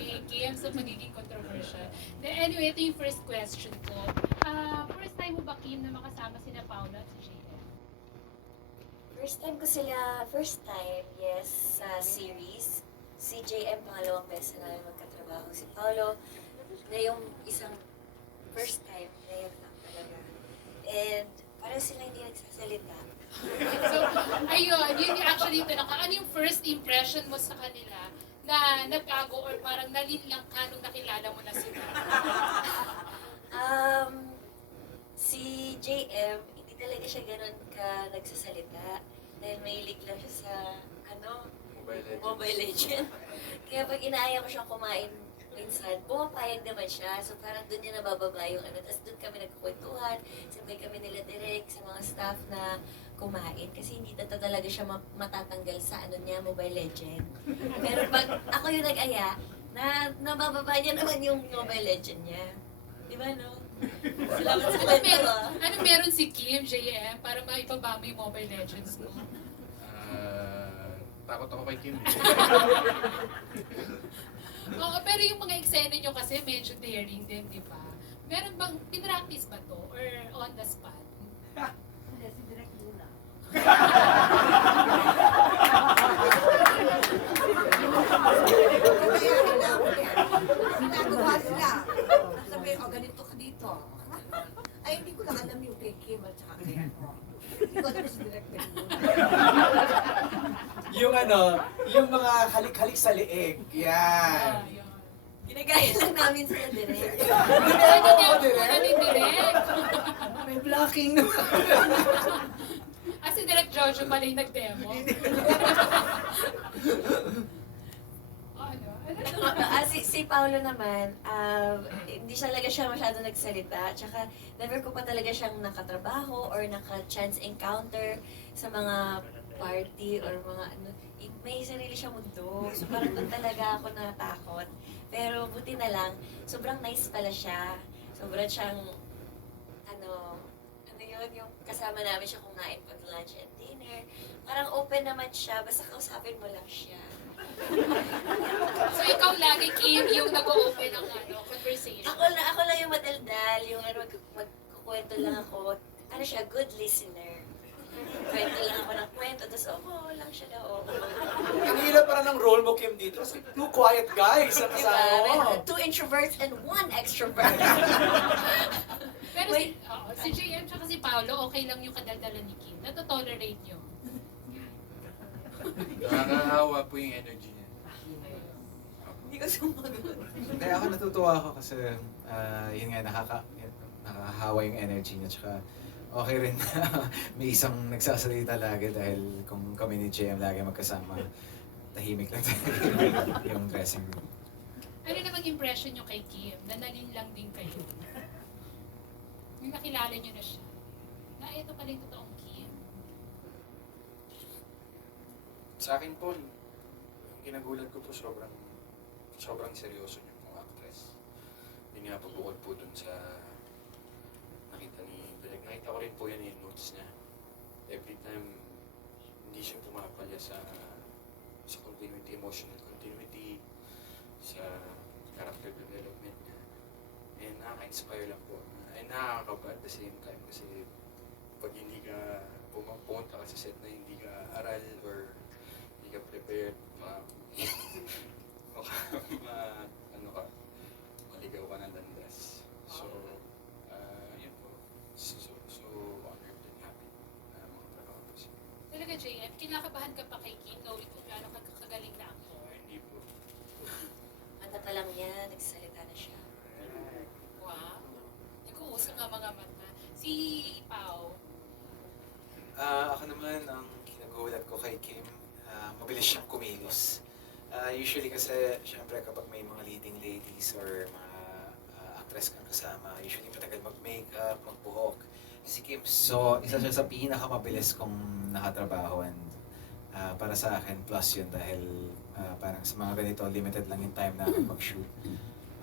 kay Kim sa magiging controversial. Then, anyway, ito yung first question ko. Ah, first time mo ba, Kim, na makasama sina Paula at si JM? First time ko sila, first time, yes, sa series. Si JM, pangalawang beses na namin magkatrabaho. Si Paolo, na yung isang first time, ngayon lang talaga. And parang sila hindi nagsasalita. So, ayun, yun yung actually ito. Ano yung first impression mo sa kanila na nagbago or parang nalinlang ka nung nakilala mo na sila? Um, si JM, hindi talaga siya ganun ka nagsasalita. Dahil mahilig lang siya sa, ano, Mobile Legends. Mobile Legend. Kaya pag inaaya ko siyang kumain minsan, pumapayag naman siya. So parang doon niya nabababa yung ano. Tapos doon kami nagkukwentuhan. Sabay kami nila direct sa mga staff na kumain. Kasi hindi na talaga siya ma- matatanggal sa ano niya, Mobile Legend. Pero pag ako yung nag-aya, na nabababa niya naman yung Mobile Legend niya. Di ba, no? Salamat sa Ano meron, ano meron si Kim, JM, para maipababa yung Mobile Legends mo? Ah, takot ako kay Kim. Oo, pero yung mga eksena nyo kasi medyo daring din, di ba? Meron bang, tinractice ba to? Or on the spot? Hindi, si Direk Luna. Ginagawa sila. Sabi, oh, ganito ka dito. Ay, hindi ko lang alam yung kay Kim at saka kay ako. Hindi ko si Direk. Yung ano, yung mga halik-halik sa leeg. Yan. Ah. Ginagaya lang namin sila direct. Niya, ano ni Direk? May blocking naman. Ah, si Direk Jojo pala yung nag-demo. Oh, ano? Ano? Ah, si, si Paolo naman, um, hindi siya talaga siya masyado nagsalita. Tsaka never ko pa talaga siyang nakatrabaho or naka-chance encounter sa mga party or mga ano. I- May sarili siyang mundo. So parang doon talaga ako natakot. Pero buti na lang, sobrang nice pala siya. Sobrang siyang, ano, ano yun, yung kasama namin siya kumain pag lunch and dinner. Parang open naman siya, basta kausapin mo lang siya. So ikaw lagi, Kim, yung nag-open ng ano, conversation. Ako na ako lang yung madaldal, yung ano, mag, magkukwento lang ako. Ano siya, good listener. Kwento lang kwento, tapos oo lang siya daw. Ang hirap para ng role mo, Kim, dito. Kasi two quiet guys ang Diba? kasama mo. Two introverts and one extrovert. Pero Wait. si, oo, si JM tsaka si Paolo, okay lang yung kadaldalan ni Kim. Nato-tolerate nyo. Nakakahawa po yung energy niya. Hindi ko sumagot. Hindi, ako natutuwa ako kasi ah, yun nga, nakaka, nakakahawa yung energy niya. Tsaka okay rin na may isang nagsasalita lagi dahil kung kami ni JM lagi magkasama, tahimik lang talaga yung dressing room. Ano namang impression nyo kay Kim? Nanalin lang din kayo. Yung nakilala nyo na siya. Na ito pala yung totoong Kim. Sa akin po, yung kinagulat ko po sobrang sobrang seryoso niyo pong actress. Yun nga po bukod po dun sa nakita ni Direk. Nakita ko rin po yan yung notes niya. Every time hindi siya pumapalya sa sa continuity, emotional continuity, sa character development niya. And nakaka-inspire lang po. And nakakaba at the same time kasi pag hindi ka pumapunta ka sa set na hindi ka aral or hindi ka prepared, ma, baka ma, ano ka, maligaw ka ng landas. So, uh, yun po. So, so, so honored and happy na makatrabaho po siya. Talaga JM, kinakabahan ka pa kay Kim knowing kung gaano ka kagaling na actor. Hindi po. Mata pa lang niya, nagsalita na siya. Wow. Nag-uusap nga mga mata. Si Pao, Ah, ako naman, ang kinagulat ko kay Kim, ah, mabilis siyang kumilos. Ah, usually kasi, syempre kapag may mga leading ladies or mga ah, actress kang kasama, usually matagal mag-makeup, magbuhok. Si Kim, so isa siya sa pinakamabilis kong nakatrabaho and ah, para sa akin, plus yun dahil ah, parang sa mga ganito, limited lang yung time namin mag-shoot.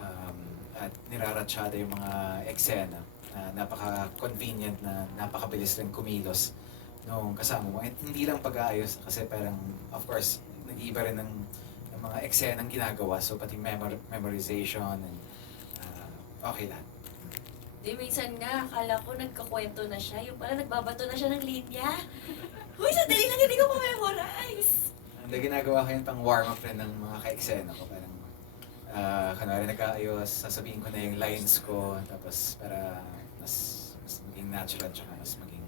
Um, at niraratsyada yung mga eksena na napaka-convenient na napakabilis rin kumilos nung kasama mo. And hindi lang pag-aayos kasi parang, of course, nag-iiba rin ng mga eksenang ginagawa. So, pati memor- memorization, and, ah, okay lahat. Di, minsan nga, akala ko nagkakwento na siya. Yung pala, nagbabato na siya ng linya. Uy, sandali lang, hindi ko ma-memorize. Hindi, ginagawa ko yun pang warm-up rin ng mga ka-eksena ko. Parang, ah, kunwari nagkaayos, sasabihin ko na yung lines ko, tapos para mas, mas maging natural, tsaka mas maging,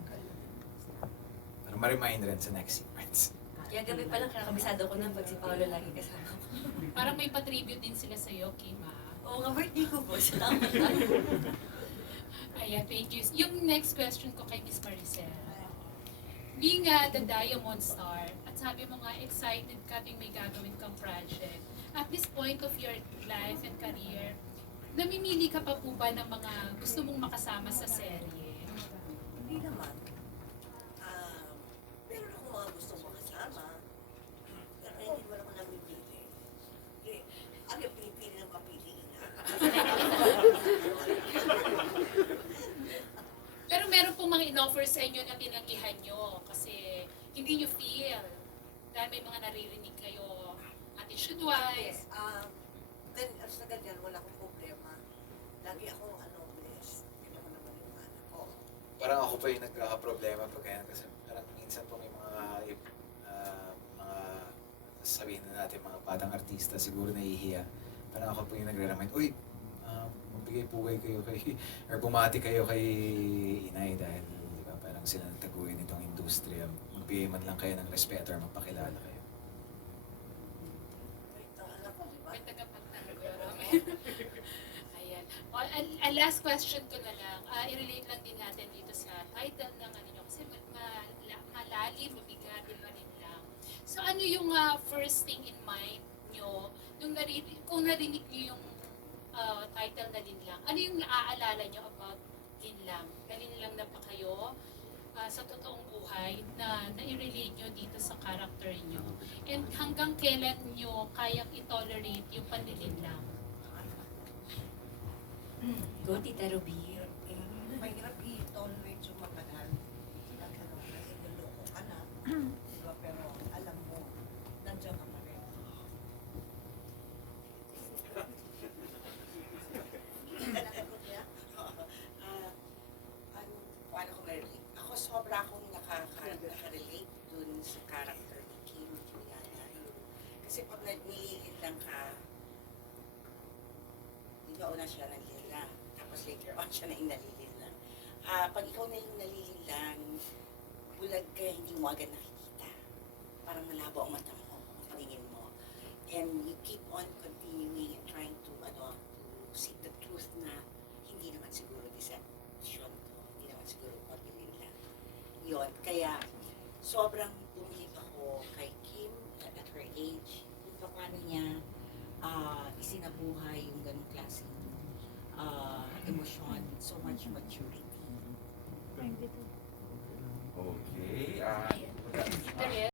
para ma-remind rin sa next sequence. Kaya gabi pa lang, kakabisado ko na pag si Paolo lagi kasama ko. Parang may patribute din sila sa'yo, Kim, ah. Oo nga, birthday ko po. Salamat. Ayan, thank you. Yung next question ko kay Miss Maricel. Being uh, the Diamond Star, at sabi mo nga, excited ka ting may gagawin kang project. At this point of your life and career, namimili ka pa po ba ng mga gusto mong makasama sa serye? Hindi naman. Ah, meron ako mga gusto makasama. Pero hindi mo naman namipili. Eh, ano yung pinipili ng papiliin ha? Pero meron pong mga in-offer sa inyo na tinanggihan nyo kasi hindi nyo feel dahil may mga naririnig kayo attitude-wise. Ah, gan, sa ganyan, wala akong problema. Lagi ako, ano, blessed. Hindi mo naman yung anak ko. Parang ako pa yung nagkakaproblema pag ganyan kasi parang minsan po may mga ah, mga sabihin na natin mga batang artista siguro nahihiya. Parang ako po yung nagre-remind, uy, uh, magbigay pugay kayo kay, or bumati kayo kay inay dahil parang sila nagtaguin itong industriya. Magbigay man lang kayo ng respeto or magpakilala kayo. Ayan. O, a, a last question ko na lang. Ah, i-relate lang din natin dito sa title ng ano nyo. Kasi ma- ma- malalim, mabigat, di ba rin lang. So ano yung ah, first thing in mind nyo nung narinig, kung narinig nyo yung ah, title na Linlang, ano yung naaalala nyo about Linlang? Na Linlang na pa kayo ah, sa totoong buhay na na-relate nyo dito sa character nyo? And hanggang kailan nyo kayang i-tolerate yung panlilinlang? Go, Tita Ruby. Mahirap i-tolerate yung makanan. Nagkaroon na, iniloko ka na. Di ba? Pero alam mo, nandiyan ka pa rin. Hindi ka nakagot niya? Ah, ano, paano ko ma-relate? Ako sobra akong nakaka- nakarelate dun sa character ni Kim Juliana. Kasi pag nililin lang ka, di ba una siya nalila, tapos later on siya na yung nalilin lang. Ah, pag ikaw na yung nalilin lang, bulag ka, hindi mo agad nakikita. Parang malabo ang mata mo, ang paningin mo. And you keep on continuing and trying to, ano, to seek the truth na hindi naman siguro deception to, hindi naman siguro lang. Yun, kaya sobrang bumilig ako kay Kim at at her age, kung paano niya ah, isinabuhay yung ganong klaseng ah, emosyon, so much maturity. Okay. ah, Ayan. Tita Riel?